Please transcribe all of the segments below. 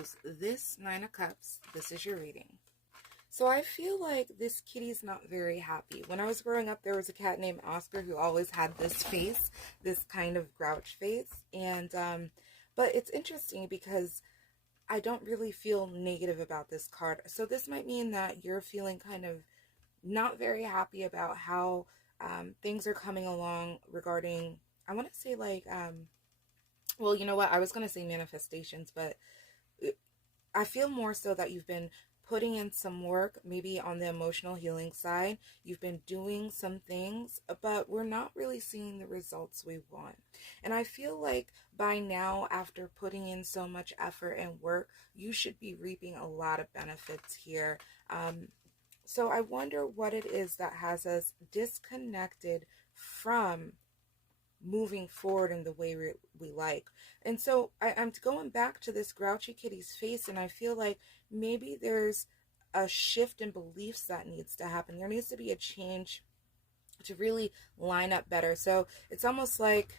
chose this Nine of Cups, this is your reading. So I feel like this kitty's not very happy. When I was growing up, there was a cat named Oscar who always had this face, this kind of grouch face. And, but it's interesting because I don't really feel negative about this card. So this might mean that you're feeling kind of not very happy about how things are coming along regarding, I want to say like, well, you know what? I was going to say manifestations, but I feel more so that you've been putting in some work, maybe on the emotional healing side. You've been doing some things, but we're not really seeing the results we want. And I feel like by now, after putting in so much effort and work, you should be reaping a lot of benefits here. So I wonder what it is that has us disconnected from moving forward in the way we like. And so I'm going back to this grouchy kitty's face, and I feel like maybe there's a shift in beliefs that needs to happen. There needs to be a change to really line up better. So it's almost like,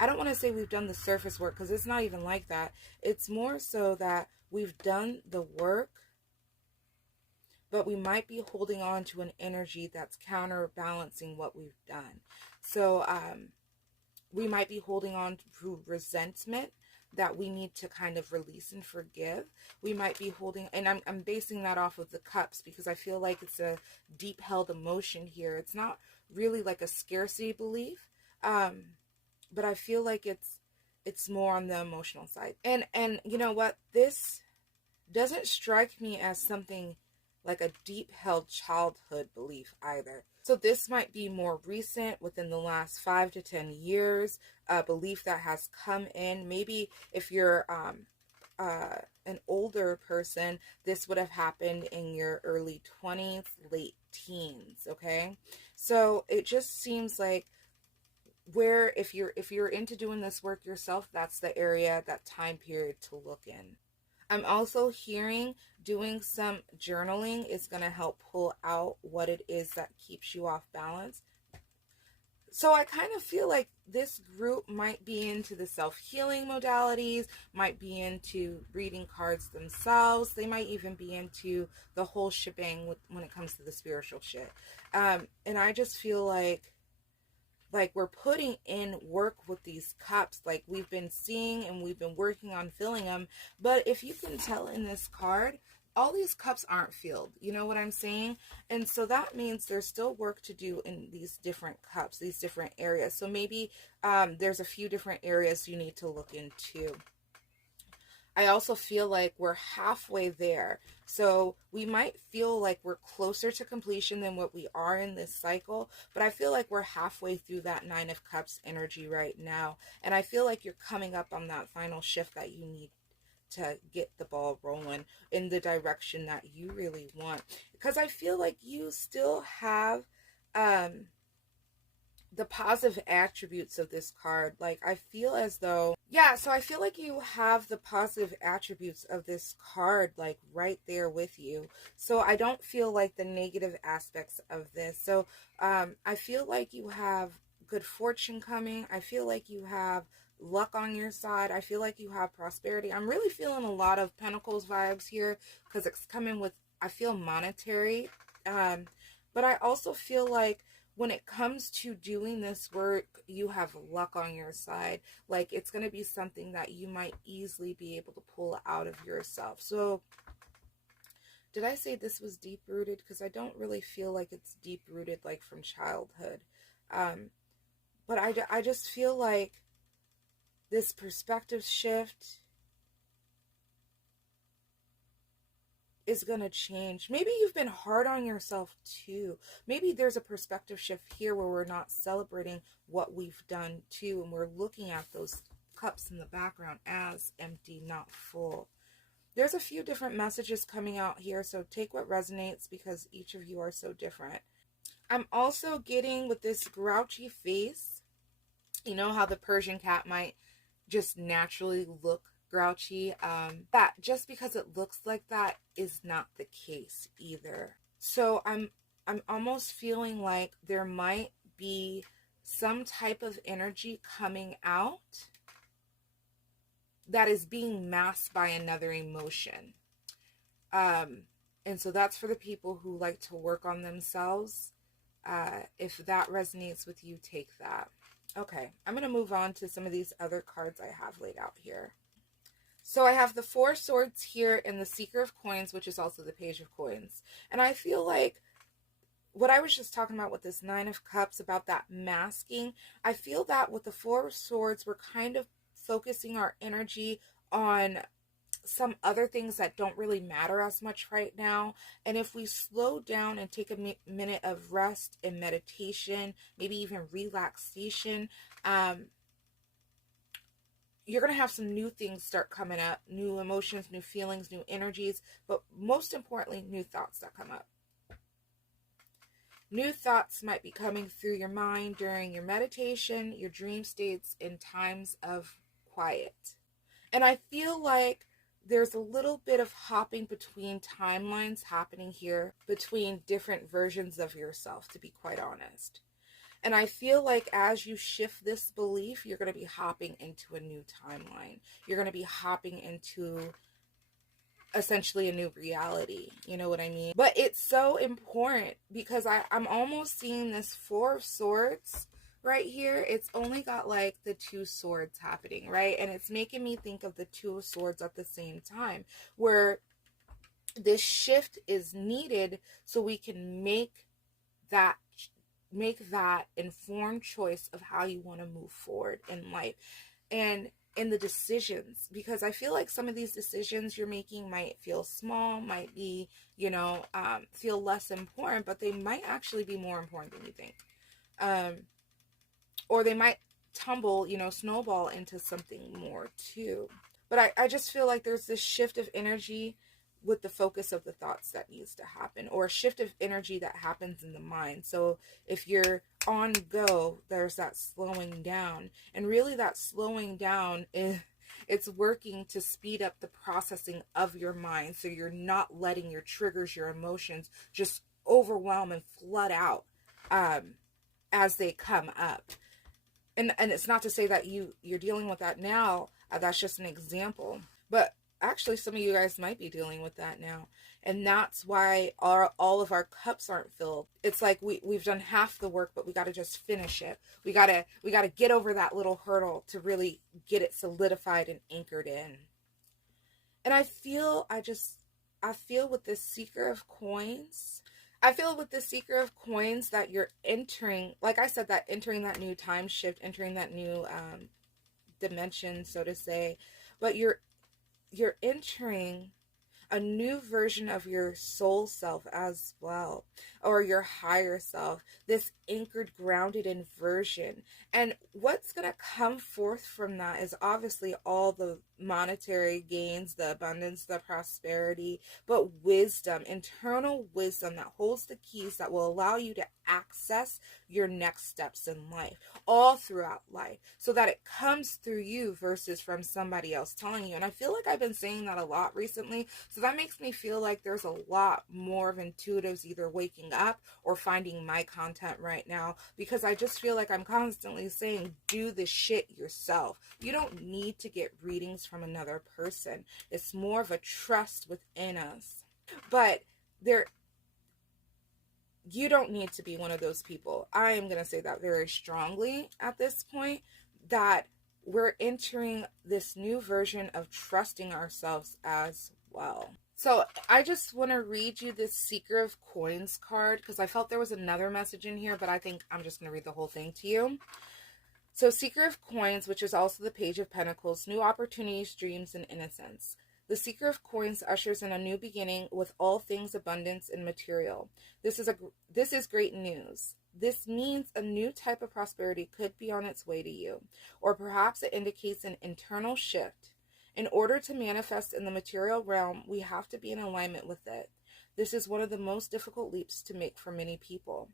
I don't want to say we've done the surface work, because it's not even like that. It's more so that we've done the work, but we might be holding on to an energy that's counterbalancing what we've done. So we might be holding on to resentment that we need to kind of release and forgive. We might be holding, and I'm basing that off of the cups, because I feel like it's a deep held emotion here. It's not really like a scarcity belief, but I feel like it's more on the emotional side. And you know what? This doesn't strike me as something like a deep held childhood belief either. So this might be more recent, within the last 5 to 10 years, a belief that has come in. Maybe if you're an older person, this would have happened in your early 20s, late teens, okay? So it just seems like, where if you're into doing this work yourself, that's the area, that time period to look in. I'm also hearing doing some journaling is going to help pull out what it is that keeps you off balance. So I kind of feel like this group might be into the self-healing modalities, might be into reading cards themselves. They might even be into the whole shebang when it comes to the spiritual shit. And I just feel like we're putting in work with these cups, like we've been seeing and we've been working on filling them. But if you can tell in this card, all these cups aren't filled. You know what I'm saying? And so that means there's still work to do in these different cups, these different areas. So maybe there's a few different areas you need to look into. I also feel like we're halfway there. So we might feel like we're closer to completion than what we are in this cycle, but I feel like we're halfway through that Nine of Cups energy right now. And I feel like you're coming up on that final shift that you need to get the ball rolling in the direction that you really want. Because I feel like you still have the positive attributes of this card. Like, I feel as though, yeah, so I feel like you have the positive attributes of this card, like, right there with you. So I don't feel like the negative aspects of this. So I feel like you have good fortune coming. I feel like you have luck on your side. I feel like you have prosperity. I'm really feeling a lot of Pentacles vibes here, because it's coming with, I feel, monetary. But I also feel like when it comes to doing this work, you have luck on your side. Like, it's going to be something that you might easily be able to pull out of yourself. So, did I say this was deep-rooted? Because I don't really feel like it's deep-rooted, like, from childhood. But I just feel like this perspective shift is going to change. Maybe you've been hard on yourself too. Maybe there's a perspective shift here where we're not celebrating what we've done too, and we're looking at those cups in the background as empty, not full. There's a few different messages coming out here, so take what resonates, because each of you are so different. I'm also getting, with this grouchy face, you know how the Persian cat might just naturally look grouchy, that just because it looks like that is not the case either. So I'm almost feeling like there might be some type of energy coming out that is being masked by another emotion. And so that's for the people who like to work on themselves. If that resonates with you, take that. Okay, I'm going to move on to some of these other cards I have laid out here. So I have the Four Swords here and the Seeker of Coins, which is also the Page of Coins. And I feel like what I was just talking about with this Nine of Cups, about that masking, I feel that with the Four of Swords, we're kind of focusing our energy on some other things that don't really matter as much right now. And if we slow down and take a minute of rest and meditation, maybe even relaxation, you're going to have some new things start coming up, new emotions, new feelings, new energies, but most importantly, new thoughts that come up. New thoughts might be coming through your mind during your meditation, your dream states, in times of quiet. And I feel like there's a little bit of hopping between timelines happening here, between different versions of yourself, to be quite honest. And I feel like as you shift this belief, you're going to be hopping into a new timeline. You're going to be hopping into essentially a new reality. You know what I mean? But it's so important because I'm almost seeing this Four of Swords right here. It's only got like the two swords happening, right? And it's making me think of the Two of Swords at the same time, where this shift is needed so we can make that informed choice of how you want to move forward in life and in the decisions, because I feel like some of these decisions you're making might feel small, might be, feel less important, but they might actually be more important than you think. Or they might tumble, snowball into something more too. But I just feel like there's this shift of energy with the focus of the thoughts that needs to happen, or a shift of energy that happens in the mind. So if you're on go, there's that slowing down, and really that slowing down it's working to speed up the processing of your mind, so you're not letting your triggers, your emotions just overwhelm and flood out as they come up. And it's not to say that you're dealing with that now. That's just an example. But actually, some of you guys might be dealing with that now. And that's why all of our cups aren't filled. It's like we've done half the work, but we got to just finish it. We got to get over that little hurdle to really get it solidified and anchored in. And I feel with this Seeker of Coins, that you're entering, like I said, that entering that new time shift, entering that new dimension, so to say. But you're entering a new version of your soul self as well, or your higher self, this anchored, grounded in version. And what's going to come forth from that is obviously all the monetary gains, the abundance, the prosperity, but wisdom, internal wisdom that holds the keys that will allow you to access your next steps in life, all throughout life, so that it comes through you versus from somebody else telling you. And I feel like I've been saying that a lot recently, so that makes me feel like there's a lot more of intuitives either waking up or finding my content right now, because I just feel like I'm constantly saying, do this shit yourself. You don't need to get readings from another person. It's more of a trust within us. But you don't need to be one of those people. I am going to say that very strongly at this point, that we're entering this new version of trusting ourselves as well. So I just want to read you this Seeker of Coins card, because I felt there was another message in here, but I think I'm just going to read the whole thing to you. So Seeker of Coins, which is also the Page of Pentacles, new opportunities, dreams, and innocence. The Seeker of Coins ushers in a new beginning with all things abundance and material. This is great news. This means a new type of prosperity could be on its way to you, or perhaps it indicates an internal shift. In order to manifest in the material realm, we have to be in alignment with it. This is one of the most difficult leaps to make for many people.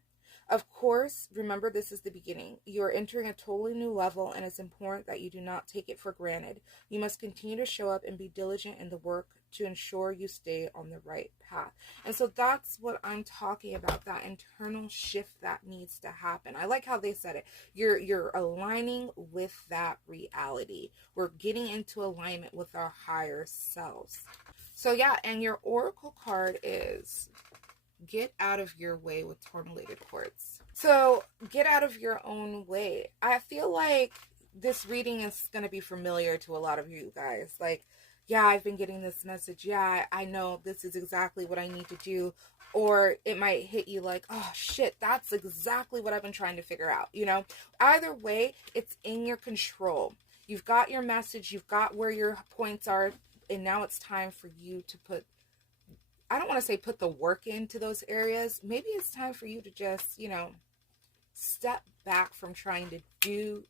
Of course, remember, this is the beginning. You are entering a totally new level, and it's important that you do not take it for granted. You must continue to show up and be diligent in the work to ensure you stay on the right path. And so that's what I'm talking about, that internal shift that needs to happen. I like how they said it. You're aligning with that reality. We're getting into alignment with our higher selves. So yeah, and your oracle card is get out of your way with tourmalated quartz. So get out of your own way. I feel like this reading is going to be familiar to a lot of you guys. Like, yeah, I've been getting this message. Yeah, I know this is exactly what I need to do. Or it might hit you like, oh shit, that's exactly what I've been trying to figure out. You know, either way, it's in your control. You've got your message. You've got where your points are. And now it's time for you to put, I don't want to say put the work into those areas. Maybe it's time for you to just, you know, step back from trying to do.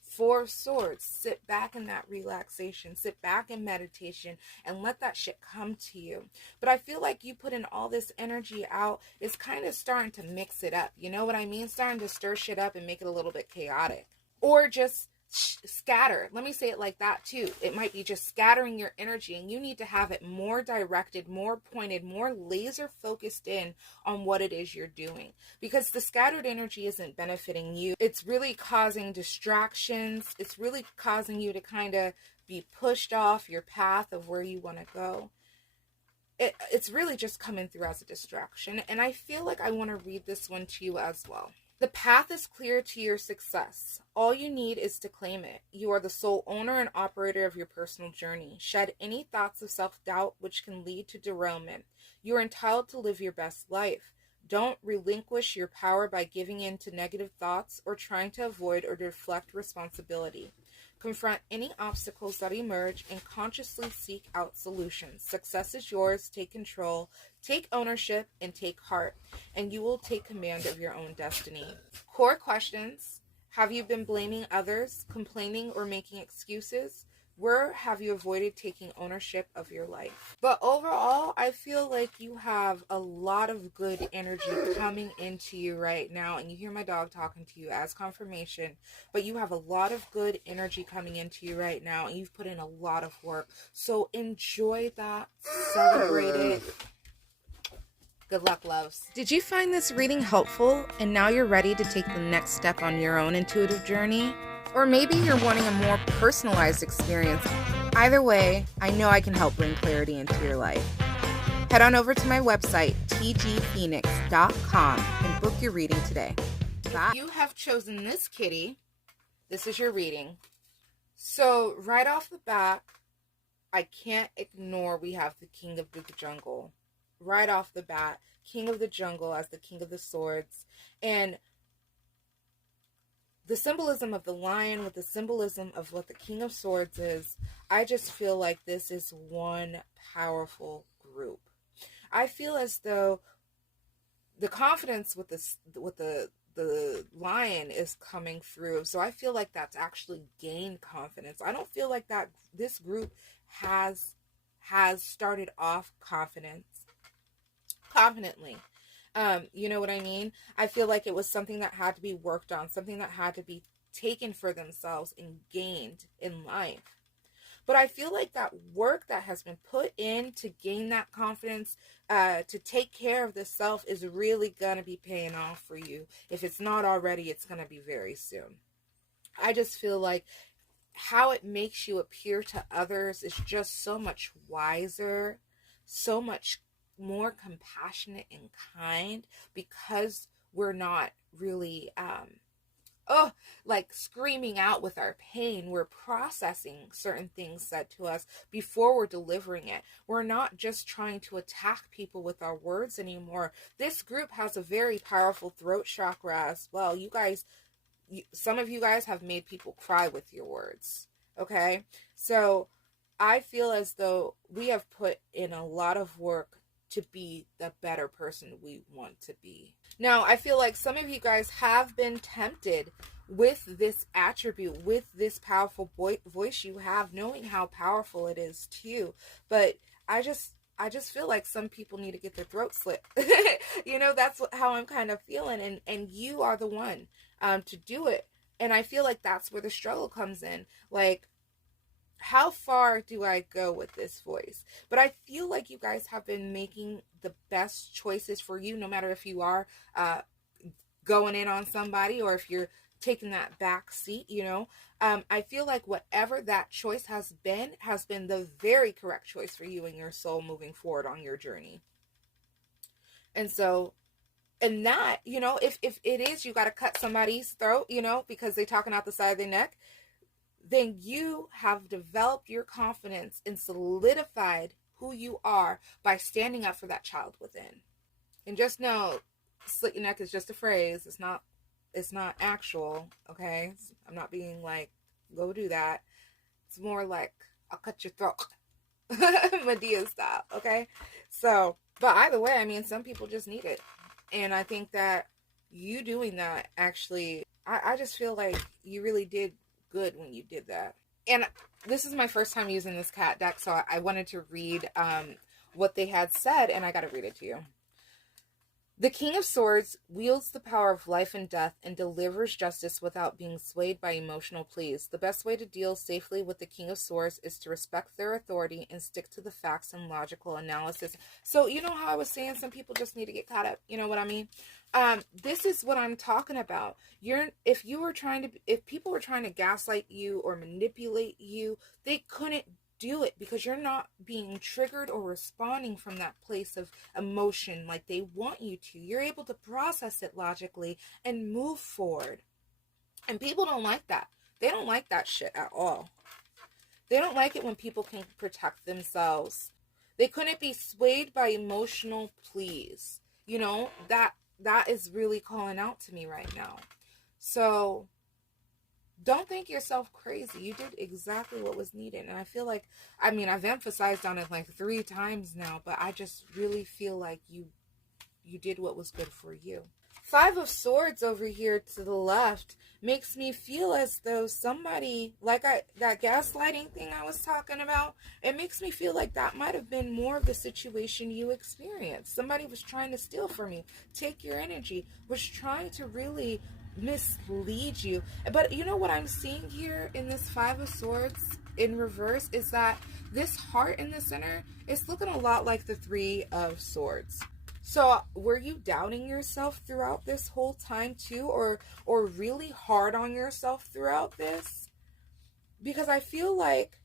Four of Swords, sit back in that relaxation, sit back in meditation, and let that shit come to you. But I feel like you put in all this energy out, it's kind of starting to mix it up. You know what I mean? Starting to stir shit up and make it a little bit chaotic. Or just scatter. Let me say it like that too. It might be just scattering your energy, and you need to have it more directed, more pointed, more laser focused in on what it is you're doing, because the scattered energy isn't benefiting you. It's really causing distractions. It's really causing you to kind of be pushed off your path of where you want to go. It's really just coming through as a distraction, and I feel like I want to read this one to you as well. The path is clear to your success. All you need is to claim it. You are the sole owner and operator of your personal journey. Shed any thoughts of self-doubt which can lead to derailment. You are entitled to live your best life. Don't relinquish your power by giving in to negative thoughts or trying to avoid or deflect responsibility. Confront any obstacles that emerge and consciously seek out solutions. Success is yours. Take control, take ownership, and take heart, and you will take command of your own destiny. Core questions. Have you been blaming others, complaining, or making excuses? Where have you avoided taking ownership of your life? But overall, I feel like you have a lot of good energy coming into you right now. And you hear my dog talking to you as confirmation. But you have a lot of good energy coming into you right now. And you've put in a lot of work. So enjoy that. Celebrate it. Good luck, loves. Did you find this reading helpful? And now you're ready to take the next step on your own intuitive journey? Or maybe you're wanting a more personalized experience. Either way, I know I can help bring clarity into your life. Head on over to my website, tgphoenix.com, and book your reading today. Bye. You have chosen this kitty. This is your reading. So right off the bat, I can't ignore we have the King of the Jungle. Right off the bat, King of the Jungle as the King of the Swords. And the symbolism of the lion with the symbolism of what the King of Swords is, I just feel like this is one powerful group. I feel as though the confidence with the lion is coming through. So I feel like that's actually gained confidence. I don't feel like that this group has started off confidently. You know what I mean? I feel like it was something that had to be worked on, something that had to be taken for themselves and gained in life. But I feel like that work that has been put in to gain that confidence, to take care of the self, is really going to be paying off for you. If it's not already, it's going to be very soon. I just feel like how it makes you appear to others is just so much wiser, so much more compassionate and kind, because we're not really like screaming out with our pain. We're processing certain things said to us before we're delivering it. We're not just trying to attack people with our words anymore. This group has a very powerful throat chakra as well. You guys, some of you guys have made people cry with your words. Okay, so I feel as though we have put in a lot of work to be the better person we want to be. Now, I feel like some of you guys have been tempted with this attribute, with this powerful voice you have, knowing how powerful it is to you. But I just feel like some people need to get their throat slit. You know, that's how I'm kind of feeling. And you are the one to do it. And I feel like that's where the struggle comes in. Like, how far do I go with this voice? But I feel like you guys have been making the best choices for you, no matter if you are going in on somebody or if you're taking that back seat, you know. I feel like whatever that choice has been the very correct choice for you and your soul moving forward on your journey. And so, and that, you know, if it is, you got to cut somebody's throat, you know, because they're talking out the side of their neck, then you have developed your confidence and solidified who you are by standing up for that child within. And just know, slit your neck is just a phrase. It's not actual, okay? I'm not being like, go do that. It's more like, I'll cut your throat. Medea style, okay? So, but either way, I mean, some people just need it. And I think that you doing that actually, I just feel like you really did good when you did that. And this is my first time using this cat deck, so I wanted to read what they had said, and I got to read it to you. The King of Swords wields the power of life and death and delivers justice without being swayed by emotional pleas. The best way to deal safely with the King of Swords is to respect their authority and stick to the facts and logical analysis. So, you know how I was saying some people just need to get caught up? You know what I mean? This is what I'm talking about. If people were trying to gaslight you or manipulate you, they couldn't do it because you're not being triggered or responding from that place of emotion like they want you to. You're able to process it logically and move forward. And people don't like that. They don't like that shit at all. They don't like it when people can protect themselves. They couldn't be swayed by emotional pleas. You know, that is really calling out to me right now. So don't think yourself crazy. You did exactly what was needed. And I feel like, I mean, I've emphasized on it like 3 times now, but I just really feel like you did what was good for you. 5 of Swords over here to the left makes me feel as though somebody, that gaslighting thing I was talking about, it makes me feel like that might have been more of the situation you experienced. Somebody was trying to steal from you, take your energy, was trying to really mislead you. But you know what I'm seeing here in this 5 of Swords in reverse is that this heart in the center is looking a lot like the 3 of Swords. So were you doubting yourself throughout this whole time too, or really hard on yourself throughout this? Because I feel like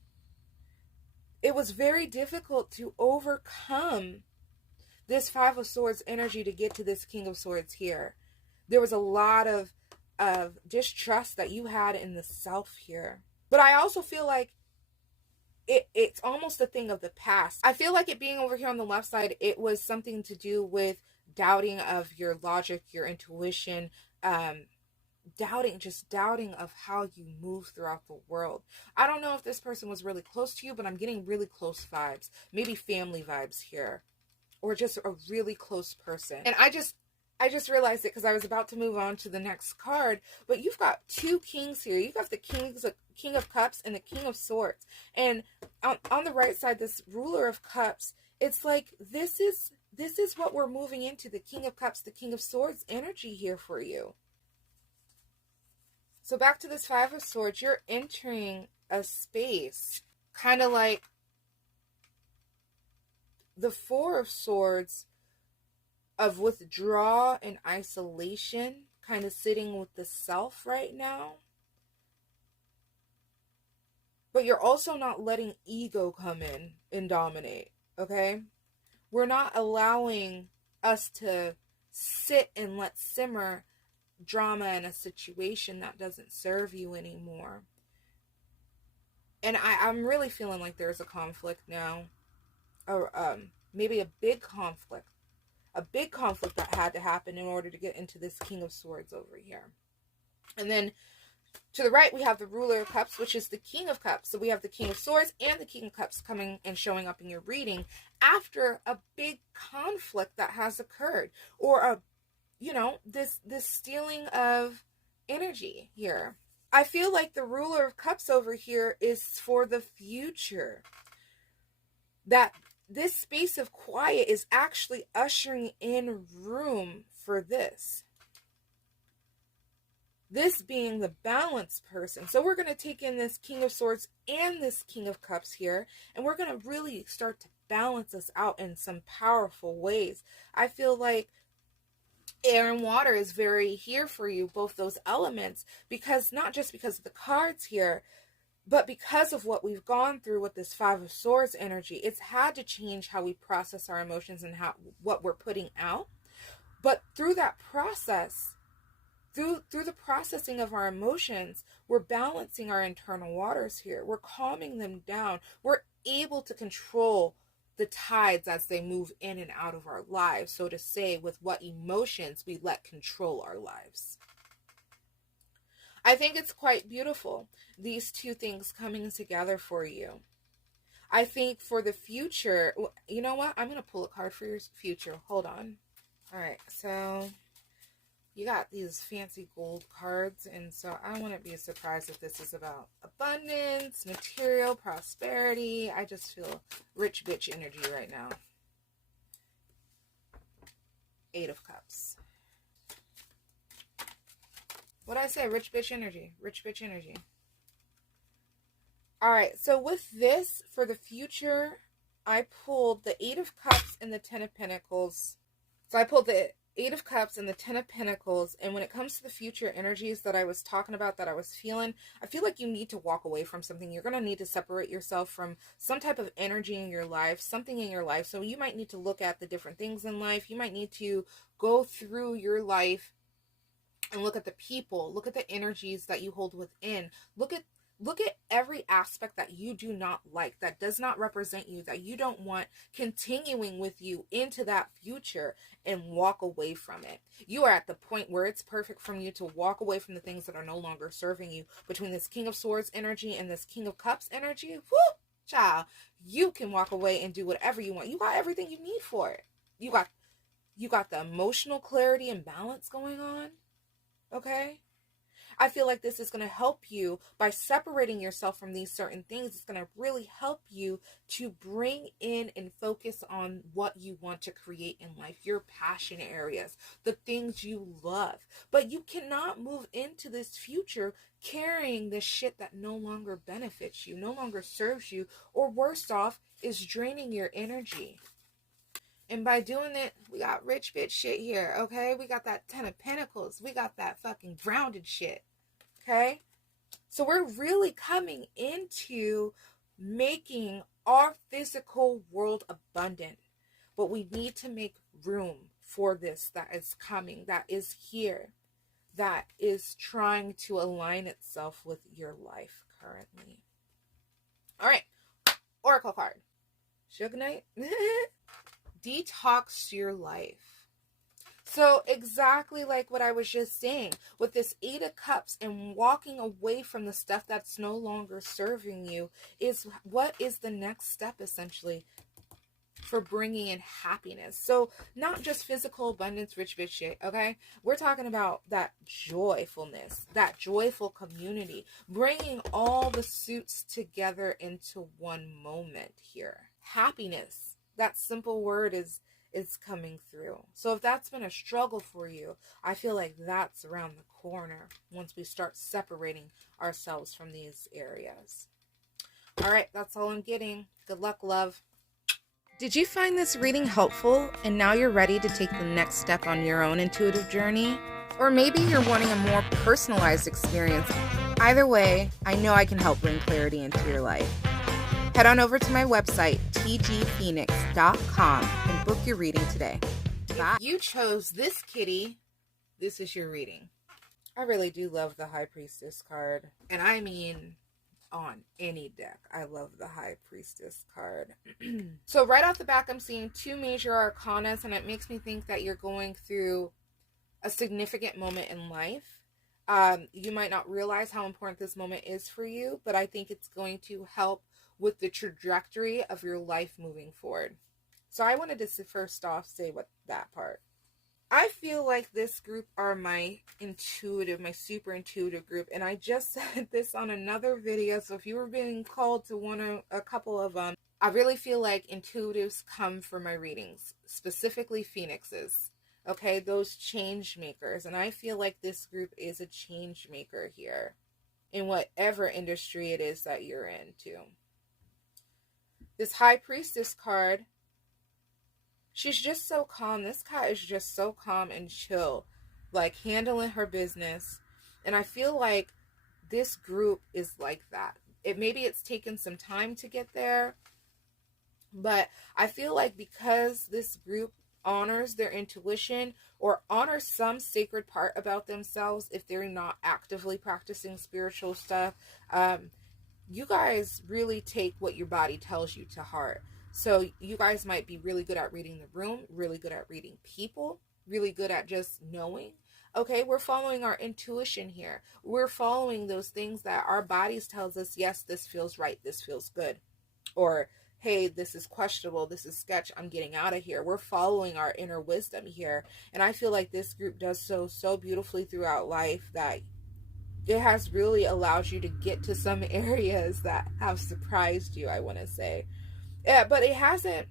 it was very difficult to overcome this 5 of Swords energy to get to this King of Swords here. There was a lot of distrust that you had in the self here. But I also feel like it's almost a thing of the past. I feel like it being over here on the left side, it was something to do with doubting of your logic, your intuition, doubting of how you move throughout the world. I don't know if this person was really close to you, but I'm getting really close vibes. Maybe family vibes here. Or just a really close person. And I just realized it because I was about to move on to the next card. But you've got 2 kings here. You've got the King of Cups and the King of Swords. And on the right side, this Ruler of Cups, it's like this is what we're moving into, the King of Cups, the King of Swords energy here for you. So back to this 5 of Swords, you're entering a space kind of like the 4 of Swords of withdrawal and isolation, kind of sitting with the self right now. But you're also not letting ego come in and dominate, okay? We're not allowing us to sit and let simmer drama in a situation that doesn't serve you anymore. And I'm really feeling like there's a conflict now. Or maybe a big conflict that had to happen in order to get into this King of Swords over here. And then to the right, we have the Ruler of Cups, which is the King of Cups. So we have the King of Swords and the King of Cups coming and showing up in your reading after a big conflict that has occurred, or this stealing of energy here. I feel like the Ruler of Cups over here is for the future. That this space of quiet is actually ushering in room for this. This being the balanced person. So we're going to take in this King of Swords and this King of Cups here, and we're going to really start to balance us out in some powerful ways. I feel like air and water is very here for you, both those elements, because not just because of the cards here, but because of what we've gone through with this Five of Swords energy. It's had to change how we process our emotions and what we're putting out. But through that process, through the processing of our emotions, we're balancing our internal waters here. We're calming them down. We're able to control the tides as they move in and out of our lives, so to say, with what emotions we let control our lives. I think it's quite beautiful, these two things coming together for you. I think for the future, you know what? I'm going to pull a card for your future. Hold on. All right, so you got these fancy gold cards, and so I wouldn't be surprised if this is about abundance, material, prosperity. I just feel rich bitch energy right now. Eight of Cups. What'd I say? Rich bitch energy. Rich bitch energy. All right, so with this, for the future, I pulled the Eight of Cups and the Ten of Pentacles. So I pulled the Eight of Cups and the Ten of Pentacles, and when it comes to the future energies that I was talking about, that I was feeling, I feel like you need to walk away from something. You're going to need to separate yourself from some type of energy in your life, something in your life. So you might need to look at the different things in life. You might need to go through your life and look at the people, look at the energies that you hold within. Look at every aspect that you do not like, that does not represent you, that you don't want continuing with you into that future, and walk away from it. You are at the point where it's perfect for you to walk away from the things that are no longer serving you. Between this King of Swords energy and this King of Cups energy, whoo, child, you can walk away and do whatever you want. You got everything you need for it. You got the emotional clarity and balance going on. Okay? I feel like this is going to help you by separating yourself from these certain things. It's going to really help you to bring in and focus on what you want to create in life, your passion areas, the things you love. But you cannot move into this future carrying this shit that no longer benefits you, no longer serves you, or worse off, is draining your energy. And by doing it, we got rich bitch shit here, okay? We got that Ten of Pentacles. We got that fucking grounded shit, okay? So we're really coming into making our physical world abundant. But we need to make room for this that is coming, that is here, that is trying to align itself with your life currently. All right, Oracle card. Suge Knight. Detox your life. So exactly like what I was just saying, with this Eight of Cups and walking away from the stuff that's no longer serving you, is what is the next step essentially for bringing in happiness. So not just physical abundance, rich bitch shit, okay? We're talking about that joyfulness, that joyful community, bringing all the suits together into one moment here. Happiness. That simple word is coming through. So if that's been a struggle for you, I feel like that's around the corner once we start separating ourselves from these areas. All right, that's all I'm getting. Good luck, love. Did you find this reading helpful and now you're ready to take the next step on your own intuitive journey? Or maybe you're wanting a more personalized experience. Either way, I know I can help bring clarity into your life. Head on over to my website, tgphoenix.com, and book your reading today. Bye. If you chose this kitty, this is your reading. I really do love the High Priestess card. And I mean, on any deck, I love the High Priestess card. So right off the back, I'm seeing two major arcanas, and it makes me think that you're going through a significant moment in life. You might not realize how important this moment is for you, but I think it's going to help with the trajectory of your life moving forward. So I wanted to first off say what that part. I feel like this group are my super intuitive group, and I just said this on another video, so if you were being called to a couple of them, I really feel like intuitives come for my readings, specifically Phoenixes. Okay, those change makers. And I feel like this group is a change maker here in whatever industry it is that you're into. This High Priestess card, she's just so calm. This cat is just so calm and chill, like handling her business. And I feel like this group is like that. Maybe it's taken some time to get there, but I feel like because this group honors their intuition or honors some sacred part about themselves, if they're not actively practicing spiritual stuff, you guys really take what your body tells you to heart. So you guys might be really good at reading the room, really good at reading people, really good at just knowing. Okay, we're following our intuition here. We're following those things that our bodies tells us, yes, this feels right, this feels good. Or, hey, this is questionable, this is sketch, I'm getting out of here. We're following our inner wisdom here. And I feel like this group does so beautifully throughout life that it has really allowed you to get to some areas that have surprised you, I want to say. Yeah, but it hasn't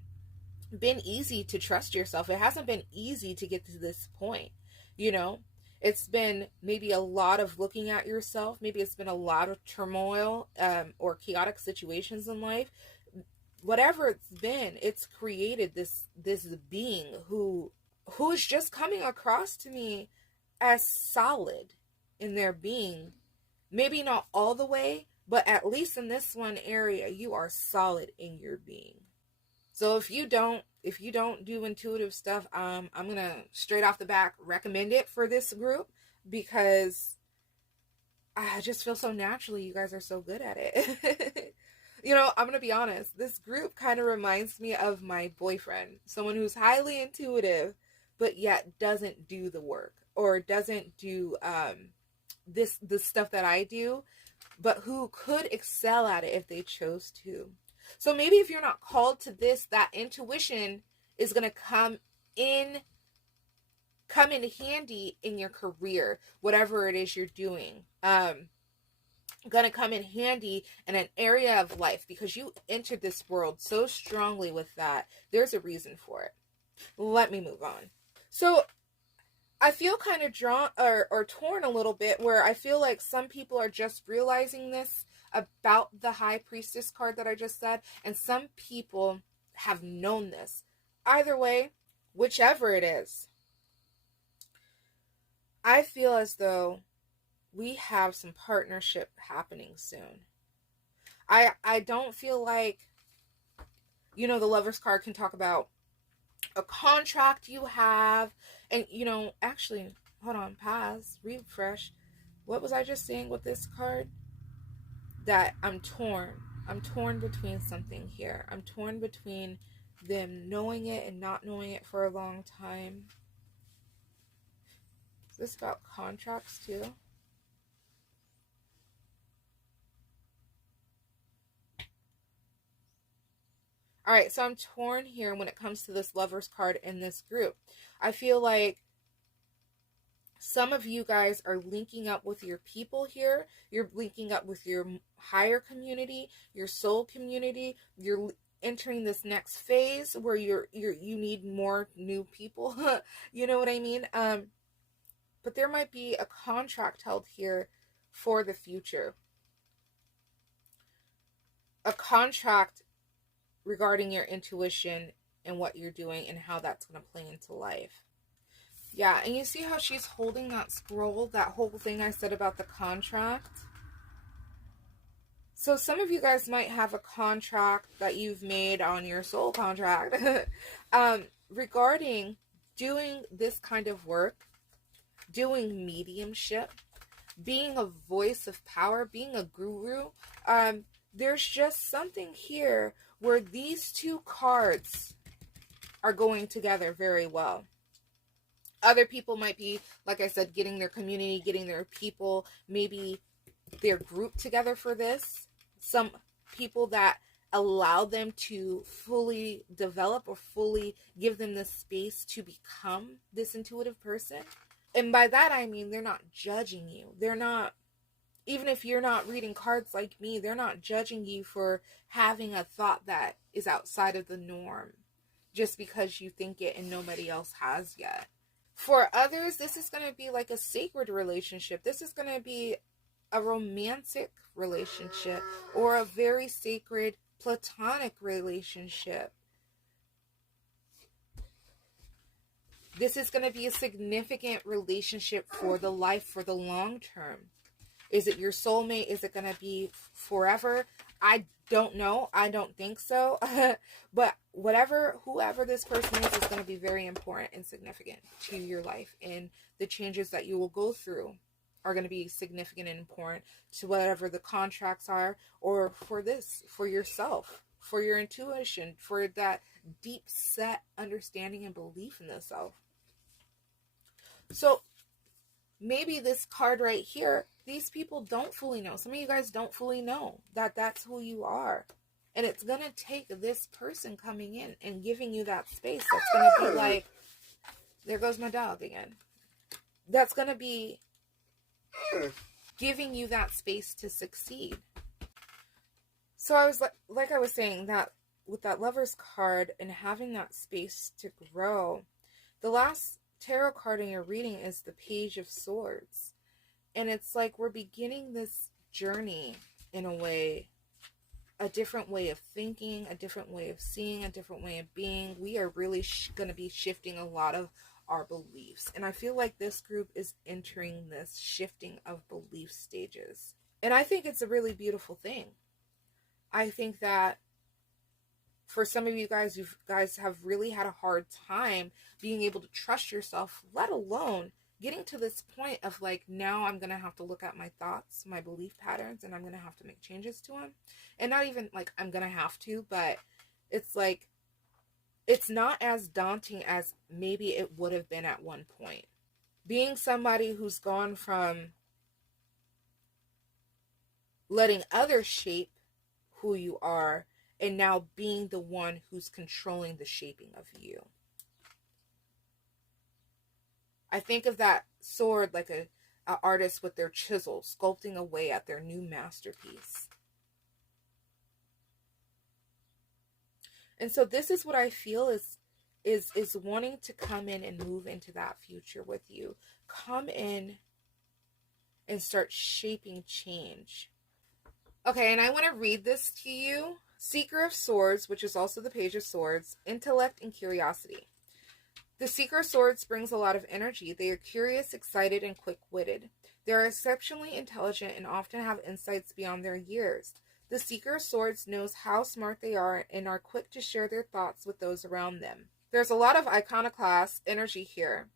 been easy to trust yourself. It hasn't been easy to get to this point, you know? It's been maybe a lot of looking at yourself. Maybe it's been a lot of turmoil or chaotic situations in life. Whatever it's been, it's created this being who is just coming across to me as solid in their being. Maybe not all the way, but at least in this one area, you are solid in your being. So if you don't do intuitive stuff, I'm gonna straight off the back recommend it for this group, because I just feel so naturally you guys are so good at it. You know, I'm gonna be honest, this group kind of reminds me of my boyfriend, someone who's highly intuitive but yet doesn't do the work, or doesn't do the stuff that I do, but who could excel at it if they chose to. So maybe if you're not called to this, that intuition is going to come in handy in your career, whatever it is you're doing. Going to come in handy in an area of life, because you entered this world so strongly with that. There's a reason for it. Let me move on. So I feel kind of drawn or torn a little bit, where I feel like some people are just realizing this about the High Priestess card that I just said, and some people have known this. Either way, whichever it is, I feel as though we have some partnership happening soon. I don't feel like, you know, the Lover's card can talk about a contract you have, and, you know, actually, hold on, pause, refresh. What was I just saying with this card? That I'm torn between something here. I'm torn between them knowing it and not knowing it for a long time. Is this about contracts too? Alright, so I'm torn here when it comes to this Lover's card in this group. I feel like some of you guys are linking up with your people here. You're linking up with your higher community, your soul community. You're entering this next phase where you need more new people. You know what I mean? But there might be a contract held here for the future. A contract regarding your intuition and what you're doing and how that's going to play into life. Yeah, and you see how she's holding that scroll, that whole thing I said about the contract? So some of you guys might have a contract that you've made on your soul contract regarding doing this kind of work, doing mediumship, being a voice of power, being a guru. There's just something here where these two cards are going together very well. Other people might be, like I said, getting their community, getting their people, maybe their group together for this. Some people that allow them to fully develop or fully give them the space to become this intuitive person. And by that I mean they're not judging you. They're not, even if you're not reading cards like me, they're not judging you for having a thought that is outside of the norm just because you think it and nobody else has yet. For others, this is going to be like a sacred relationship. This is going to be a romantic relationship or a very sacred platonic relationship. This is going to be a significant relationship for the life, for the long term. Is it your soulmate? Is it going to be forever? I don't know. I don't think so. But whoever this person is going to be very important and significant to your life. And the changes that you will go through are going to be significant and important to whatever the contracts are, or for yourself, for your intuition, for that deep set understanding and belief in the self. So maybe this card right here, these people don't fully know. Some of you guys don't fully know that that's who you are. And it's going to take this person coming in and giving you that space. That's going to be like, there goes my dog again. That's going to be giving you that space to succeed. So I was like I was saying, that with that Lover's card and having that space to grow, the last tarot card in your reading is the Page of Swords. And it's like we're beginning this journey in a way, a different way of thinking, a different way of seeing, a different way of being. We are really going to be shifting a lot of our beliefs. And I feel like this group is entering this shifting of belief stages. And I think it's a really beautiful thing. I think that for some of you guys, you guys have really had a hard time being able to trust yourself, let alone getting to this point of like, now I'm going to have to look at my thoughts, my belief patterns, and I'm going to have to make changes to them. And not even like I'm going to have to, but it's like, it's not as daunting as maybe it would have been at one point. Being somebody who's gone from letting others shape who you are and now being the one who's controlling the shaping of you. I think of that sword like a artist with their chisel sculpting away at their new masterpiece. And so this is what I feel is wanting to come in and move into that future with you. Come in and start shaping change. Okay, and I want to read this to you. Seeker of Swords, which is also the Page of Swords, intellect and curiosity. The Seeker of Swords brings a lot of energy. They are curious, excited, and quick-witted. They are exceptionally intelligent and often have insights beyond their years. The Seeker of Swords knows how smart they are and are quick to share their thoughts with those around them. There's a lot of iconoclast energy here.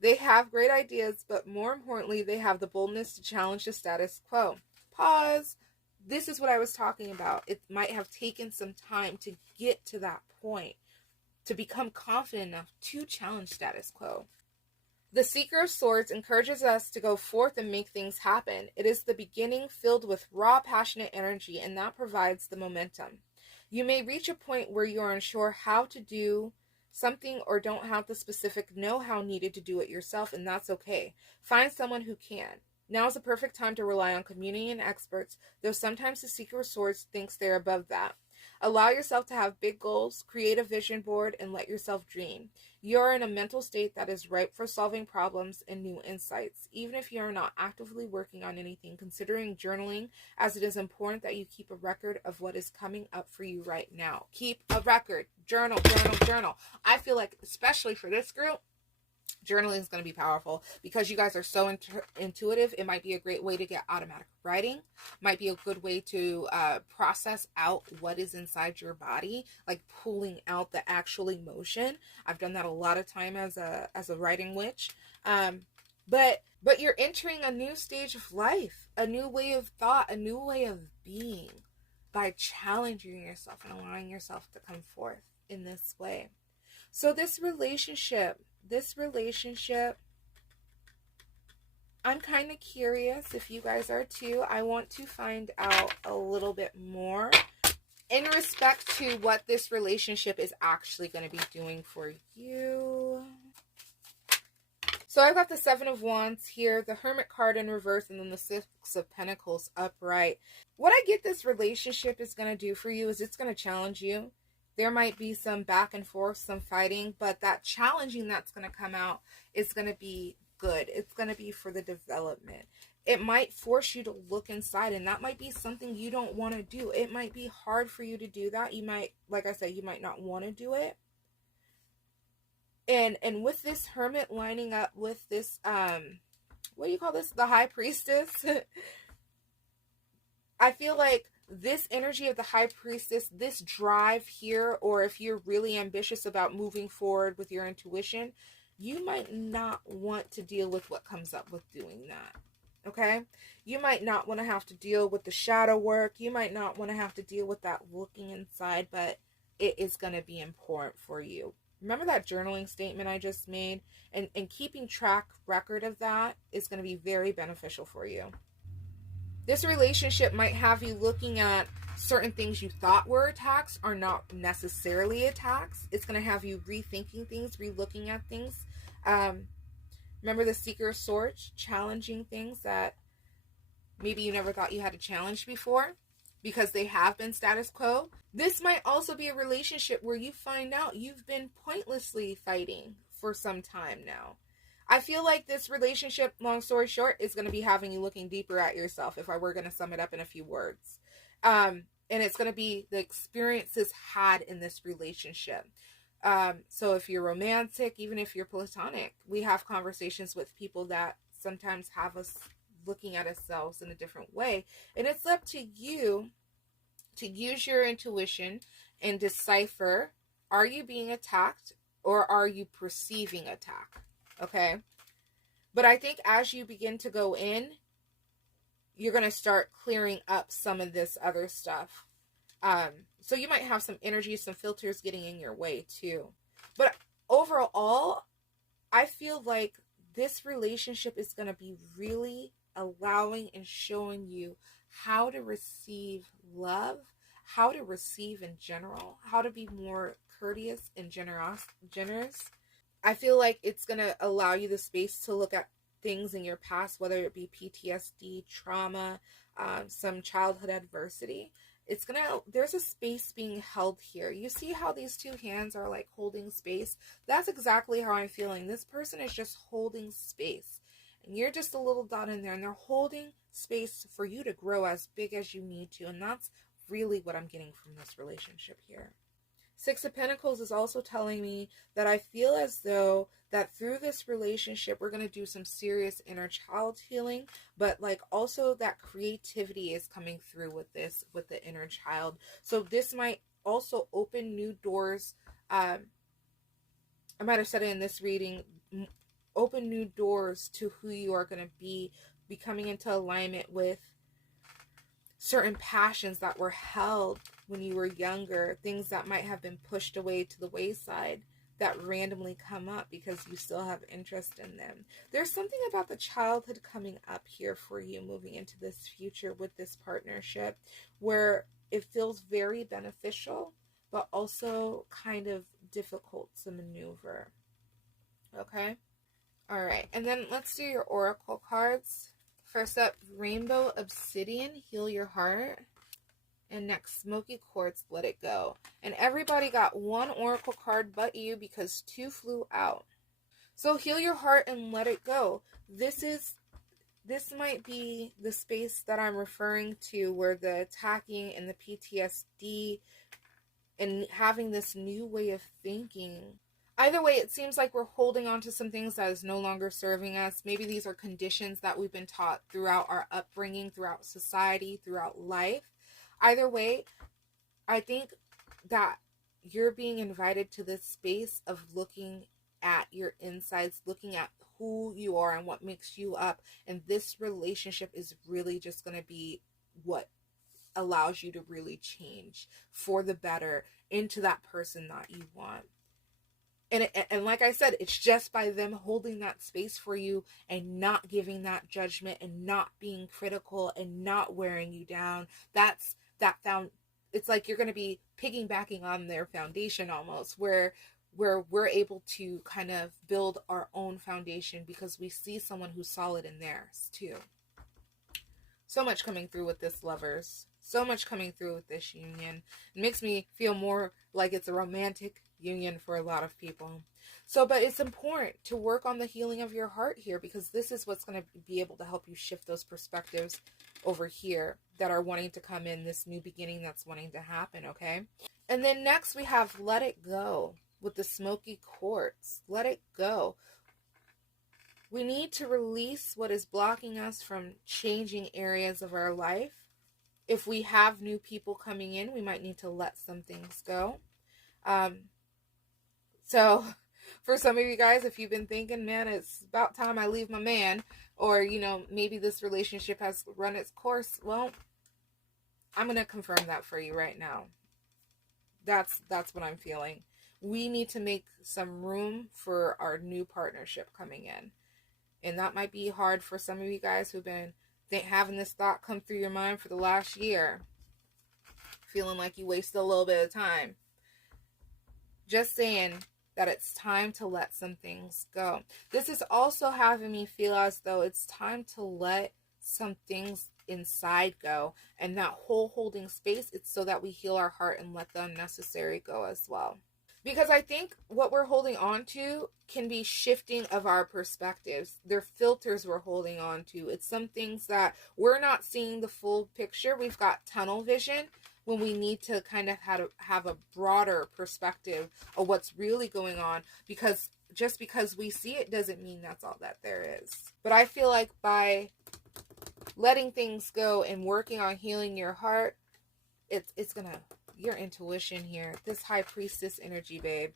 They have great ideas, but more importantly, they have the boldness to challenge the status quo. Pause. This is what I was talking about. It might have taken some time to get to that point, to become confident enough to challenge status quo. The Seeker of Swords encourages us to go forth and make things happen. It is the beginning filled with raw, passionate energy, and that provides the momentum. You may reach a point where you are unsure how to do something or don't have the specific know-how needed to do it yourself, and that's okay. Find someone who can. Now is the perfect time to rely on community and experts, though sometimes the Seeker of Swords thinks they're above that. Allow yourself to have big goals, create a vision board, and let yourself dream. You are in a mental state that is ripe for solving problems and new insights. Even if you are not actively working on anything, considering journaling, as it is important that you keep a record of what is coming up for you right now. Keep a record. Journal, journal, journal. I feel like, especially for this group, journaling is going to be powerful because you guys are so intuitive. It might be a great way to get automatic writing. Might be a good way to process out what is inside your body, like pulling out the actual emotion. I've done that a lot of time as a writing witch. But you're entering a new stage of life, a new way of thought, a new way of being by challenging yourself and allowing yourself to come forth in this way. So this relationship, I'm kind of curious if you guys are too. I want to find out a little bit more in respect to what this relationship is actually going to be doing for you. So I've got the Seven of Wands here, the Hermit card in reverse, and then the Six of Pentacles upright. What I get this relationship is going to do for you is it's going to challenge you. There might be some back and forth, some fighting, but that challenging that's going to come out is going to be good. It's going to be for the development. It might force you to look inside, and that might be something you don't want to do. It might be hard for you to do that. You might, like I said, you might not want to do it. And with this Hermit lining up with this, what do you call this? The High Priestess. I feel like this energy of the High Priestess, this drive here, or if you're really ambitious about moving forward with your intuition, you might not want to deal with what comes up with doing that. Okay? You might not want to have to deal with the shadow work. You might not want to have to deal with that looking inside, but it is going to be important for you. Remember that journaling statement I just made? And keeping record of that is going to be very beneficial for you. This relationship might have you looking at certain things you thought were attacks are not necessarily attacks. It's going to have you rethinking things, relooking at things. Remember the Seeker of Swords, challenging things that maybe you never thought you had to challenge before because they have been status quo. This might also be a relationship where you find out you've been pointlessly fighting for some time now. I feel like this relationship, long story short, is going to be having you looking deeper at yourself, if I were going to sum it up in a few words. And it's going to be the experiences had in this relationship. So if you're romantic, even if you're platonic, we have conversations with people that sometimes have us looking at ourselves in a different way. And it's up to you to use your intuition and decipher, are you being attacked or are you perceiving attack? Okay. But I think as you begin to go in, you're going to start clearing up some of this other stuff. So you might have some energy, some filters getting in your way too. But overall, I feel like this relationship is going to be really allowing and showing you how to receive love, how to receive in general, how to be more courteous and generous. I feel like it's going to allow you the space to look at things in your past, whether it be PTSD, trauma, some childhood adversity. There's a space being held here. You see how these two hands are like holding space? That's exactly how I'm feeling. This person is just holding space. And you're just a little dot in there, and they're holding space for you to grow as big as you need to. And that's really what I'm getting from this relationship here. Six of Pentacles is also telling me that I feel as though that through this relationship, we're going to do some serious inner child healing, but like also that creativity is coming through with this, with the inner child. So this might also open new doors. I might have said it in this reading, open new doors to who you are going to be coming into alignment with certain passions that were held when you were younger, things that might have been pushed away to the wayside that randomly come up because you still have interest in them. There's something about the childhood coming up here for you moving into this future with this partnership where it feels very beneficial, but also kind of difficult to maneuver. Okay? All right. And then let's do your oracle cards. First up, Rainbow Obsidian, Heal Your Heart. And next, Smoky Quartz, Let It Go. And everybody got one oracle card but you because two flew out. So heal your heart and let it go. This might be the space that I'm referring to where the attacking and the PTSD and having this new way of thinking. Either way, it seems like we're holding on to some things that is no longer serving us. Maybe these are conditions that we've been taught throughout our upbringing, throughout society, throughout life. Either way, I think that you're being invited to this space of looking at your insides, looking at who you are and what makes you up. And this relationship is really just going to be what allows you to really change for the better into that person that you want. And like I said, it's just by them holding that space for you and not giving that judgment and not being critical and not wearing you down. It's like you're going to be piggybacking on their foundation almost, where we're able to kind of build our own foundation because we see someone who's solid in theirs too. So much coming through with this Lovers. So much coming through with this union. It makes me feel more like it's a romantic union for a lot of people. So, but it's important to work on the healing of your heart here, because this is what's going to be able to help you shift those perspectives over here that are wanting to come in, this new beginning that's wanting to happen, okay? And then next we have let it go with the smoky quartz. Let it go. We need to release what is blocking us from changing areas of our life. If we have new people coming in, we might need to let some things go. So for some of you guys, if you've been thinking, man, it's about time I leave my man, or, you know, maybe this relationship has run its course, well, I'm going to confirm that for you right now. That's what I'm feeling. We need to make some room for our new partnership coming in. And that might be hard for some of you guys who've been having this thought come through your mind for the last year, feeling like you wasted a little bit of time. Just saying that it's time to let some things go. This is also having me feel as though it's time to let some things inside go, and that whole holding space, it's so that we heal our heart and let the unnecessary go as well. Because I think what we're holding on to can be shifting of our perspectives. They're filters we're holding on to. It's some things that we're not seeing the full picture. We've got tunnel vision when we need to kind of have a broader perspective of what's really going on. Because just because we see it doesn't mean that's all that there is. But I feel like by letting things go and working on healing your heart, it's gonna, your intuition here, this high priestess energy, babe,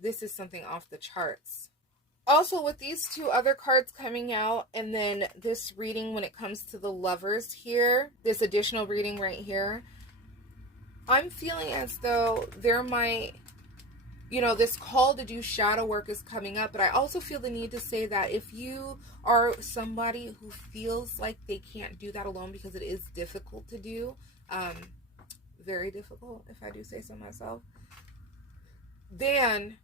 this is something off the charts. Also, with these two other cards coming out, and then this reading when it comes to the lovers here, this additional reading right here, I'm feeling as though there might, you know, this call to do shadow work is coming up. But I also feel the need to say that if you are somebody who feels like they can't do that alone, because it is difficult to do, very difficult, if I do say so myself, then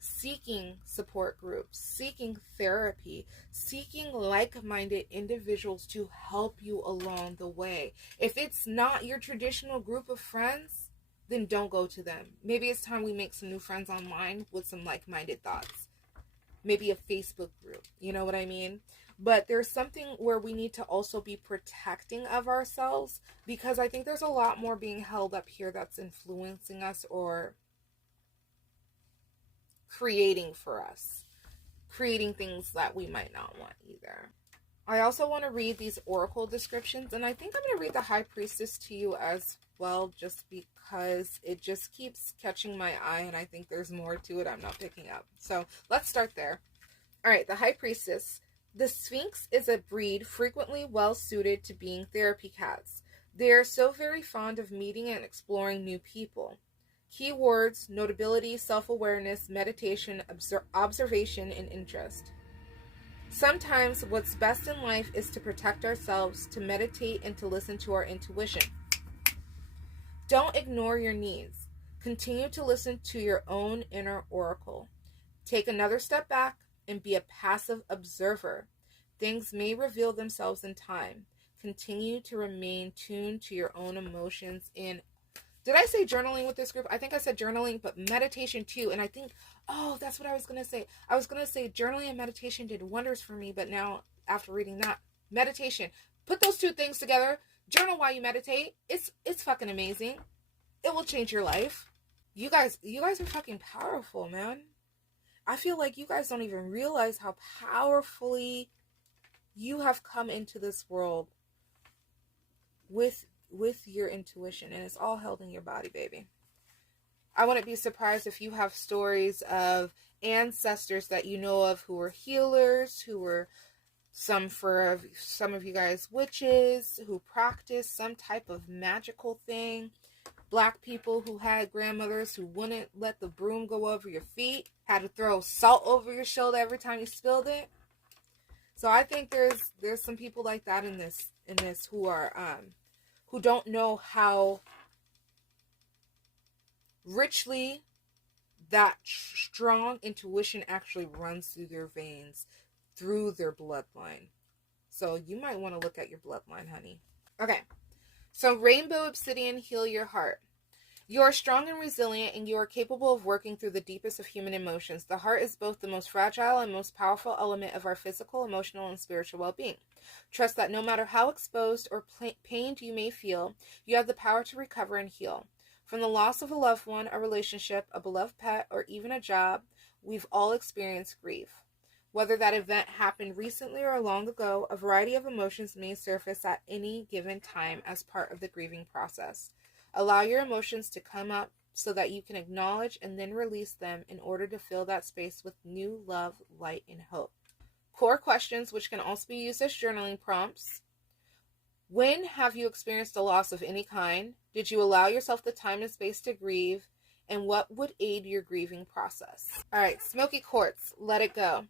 seeking support groups, seeking therapy, seeking like-minded individuals to help you along the way. If it's not your traditional group of friends, then don't go to them. Maybe it's time we make some new friends online with some like-minded thoughts. Maybe a Facebook group, you know what I mean? But there's something where we need to also be protecting of ourselves, because I think there's a lot more being held up here that's influencing us or creating for us, creating things that we might not want either. I also want to read these oracle descriptions, and I think I'm going to read the High Priestess to you as well, just because it just keeps catching my eye, and I think there's more to it I'm not picking up. So let's start there. All right, the High Priestess. The Sphinx is a breed frequently well suited to being therapy cats. They are so very fond of meeting and exploring new people. Keywords: notability, self-awareness, meditation, observation, and interest. Sometimes what's best in life is to protect ourselves, to meditate, and to listen to our intuition. Don't ignore your needs. Continue to listen to your own inner oracle. Take another step back and be a passive observer. Things may reveal themselves in time. Continue to remain tuned to your own emotions. And did I say journaling with this group? I think I said journaling, but meditation too. And I think, oh, that's what I was going to say. I was going to say journaling and meditation did wonders for me. But now, after reading that, meditation. Put those two things together. Journal while you meditate. It's fucking amazing. It will change your life. You guys are fucking powerful, man. I feel like you guys don't even realize how powerfully you have come into this world with your intuition, and it's all held in your body, baby. I wouldn't be surprised if you have stories of ancestors that you know of who were healers, who were some of you guys witches, who practiced some type of magical thing. Black people who had grandmothers who wouldn't let the broom go over your feet, had to throw salt over your shoulder every time you spilled it. So I think there's some people like that in this who are who don't know how richly that strong intuition actually runs through their veins, through their bloodline. So you might want to look at your bloodline, honey. Okay. So Rainbow Obsidian, heal your heart. You are strong and resilient, and you are capable of working through the deepest of human emotions. The heart is both the most fragile and most powerful element of our physical, emotional, and spiritual well-being. Trust that no matter how exposed or pained you may feel, you have the power to recover and heal. From the loss of a loved one, a relationship, a beloved pet, or even a job, we've all experienced grief. Whether that event happened recently or long ago, a variety of emotions may surface at any given time as part of the grieving process. Allow your emotions to come up so that you can acknowledge and then release them in order to fill that space with new love, light, and hope. Core questions, which can also be used as journaling prompts. When have you experienced a loss of any kind? Did you allow yourself the time and space to grieve? And what would aid your grieving process? All right, Smoky Quartz, let it go.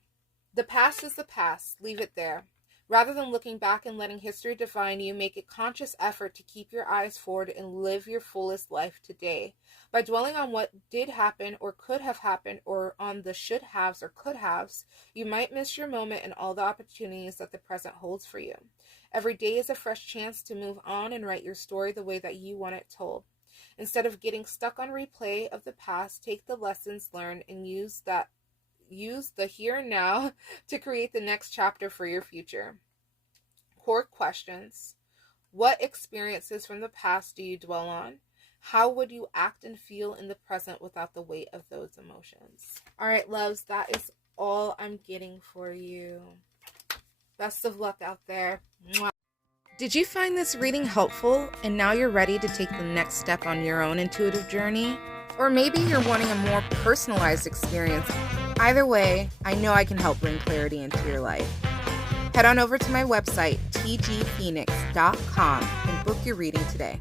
The past is the past. Leave it there. Rather than looking back and letting history define you, make a conscious effort to keep your eyes forward and live your fullest life today. By dwelling on what did happen or could have happened, or on the should haves or could haves, you might miss your moment and all the opportunities that the present holds for you. Every day is a fresh chance to move on and write your story the way that you want it told. Instead of getting stuck on replay of the past, take the lessons learned and use the here and now to create the next chapter for your future. Core questions. What experiences from the past do you dwell on? How would you act and feel in the present without the weight of those emotions? All right, loves, that is all I'm getting for you. Best of luck out there. Mwah. Did you find this reading helpful and now you're ready to take the next step on your own intuitive journey? Or maybe you're wanting a more personalized experience. Either way, I know I can help bring clarity into your life. Head on over to my website, tgphoenix.com, and book your reading today.